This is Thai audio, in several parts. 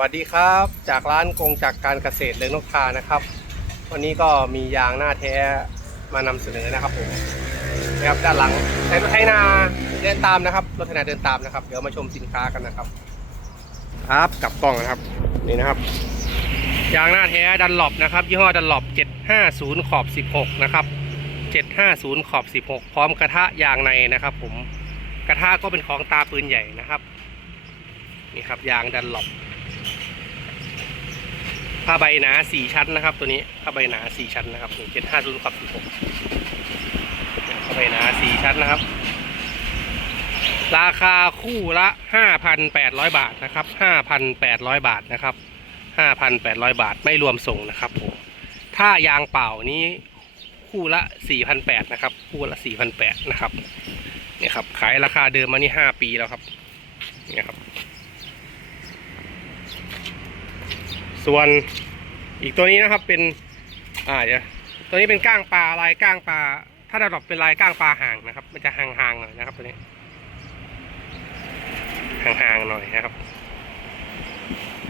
วัสดีครับ จากร้านกงจากการเกษตรเลืองนกทานะครับ วันนี้ก็มียางหน้าแท้มานำเสนอนะครับผมนะครับด้านหลังใช้รถไถนาเดินตามนะครับรถไถนาเดินตามนะครับ เดี๋ยวมาชมสินค้ากันนะครับ ครับกลับกล้องนะครับนี่นะครับ ยางหน้าแท้ดันหลบนะครับ ยี่ห้อดันหลบ750ขอบ16นะครับ750ขอบ16 พร้อมกระทะยางในนะครับ ผมกระทะก็เป็นของตาปืนใหญ่นะครับนี่ครับยางดันหลบ ผ้าใบหนาสี่ชั้นนะครับ ตัวนี้ผ้าใบหนาสี่ชั้นนะครับหนึ่งเจ็ดห้าศูนย์ขอบสิบหกผ้าใบหนาสี่ชั้นนะครับ ราคาคู่ละห้าพันแปดร้อยบาทนะครับห้าพันแปดร้อยบาทนะครับห้าพันแปดร้อยบาทไม่รวมส่งนะครับผมถ้ายางเปล่านี้คู่ละสี่พันแปดนะครับ คู่ละสี่พันแปดนะครับเนี่ยครับขายราคาเดิมมานี่ห้าปีแล้วครับเนี่ยครับ ส่วนอีกตัวนี้นะครับเป็นอ่าเดี๋ยวตัวนี้เป็นก้างปลาลายก้างปลาถ้าเราดรอปเป็นลายก้างปลาห่างนะครับ มันจะห่างๆหน่อยนะครับตัวนี้ห่างๆหน่อยนะครับ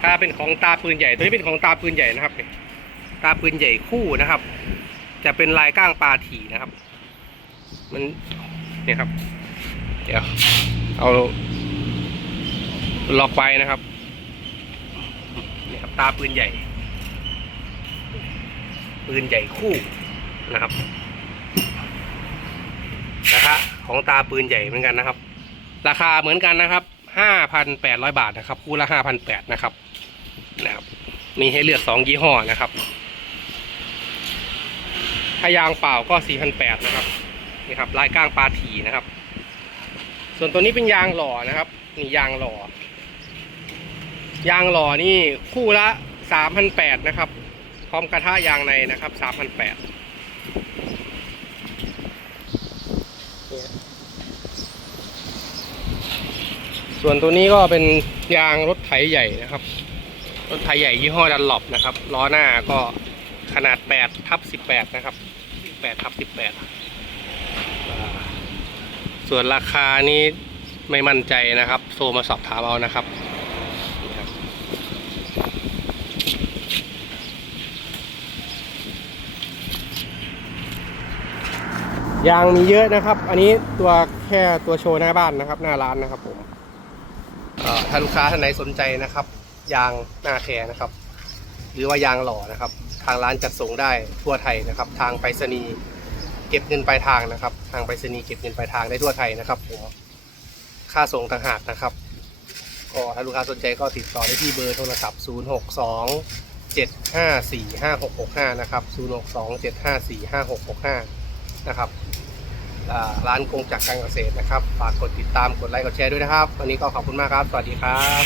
ถ้าเป็นของตาปืนใหญ่ ตัวนี้เป็นของตาปืนใหญ่นะครับตาปืนใหญ่คู่นะครับ จะเป็นลายก้างปลาถี่นะครับ มันเนี่ยครับ เดี๋ยวเอาล็อกไว้นะครับ นี่ครับตาปืนใหญ่ ปืนใหญ่คู่นะครับราคาของตาปืนใหญ่เหมือนกันนะครับ ราคาเหมือนกันนะครับห้าพันแปดร้อยบาทนะครับ คู่ละห้าพันแปดนะครับนะครับ มีให้เลือกสองยี่ห้อนะครับ ถ้ายางเปล่าก็สี่พันแปดนะครับนี่ครับลายก้างปลาถีนะครับ ส่วนตัวนี้เป็นยางหล่อนะครับนี่ยางหล่อ ยางหล่อนี่คู่ละสามพันแปดนะครับ พร้อมกระทะยางในนะครับสามพันแปดส่วนตัวนี้ก็เป็นยางรถไถใหญ่นะครับ รถไถใหญ่ยี่ห้อดันหลบนะครับ ล้อหน้าก็ขนาด8ทับ18 นะครับ8ทับ18 ส่วนราคานี้ไม่มั่นใจนะครับ โทรมาสอบถามเอานะครับ ยางมีเยอะนะครับ อันนี้ตัวแค่ตัวโชว์หน้าบ้านนะครับ หน้าร้านนะครับผมเอ่อถ้าลูกค้าท่านไหนสนใจนะครับ ยางหน้าแคร์นะครับ หรือว่ายางหล่อนะครับ ทางร้านจัดส่งได้ทั่วไทยนะครับ ทางไปรษณีย์เก็บเงินปลายทางนะครับ ทางไปรษณีย์เก็บเงินปลายทางได้ทั่วไทยนะครับผมค่าส่งต่างหากนะครับก็ถ้าลูกค้าสนใจก็ติดต่อได้ที่เบอร์โทรศัพท์ 0 6 2 7 5 4 5 6 6 5 นะครับ 0 6 2 7 5 4 5 6 6 5 นะครับร้านกงจักรการเกษตรนะครับ ฝากกดติดตามกดไลค์กดแชร์ด้วยนะครับ วันนี้ก็ขอบคุณมากครับ สวัสดีครับ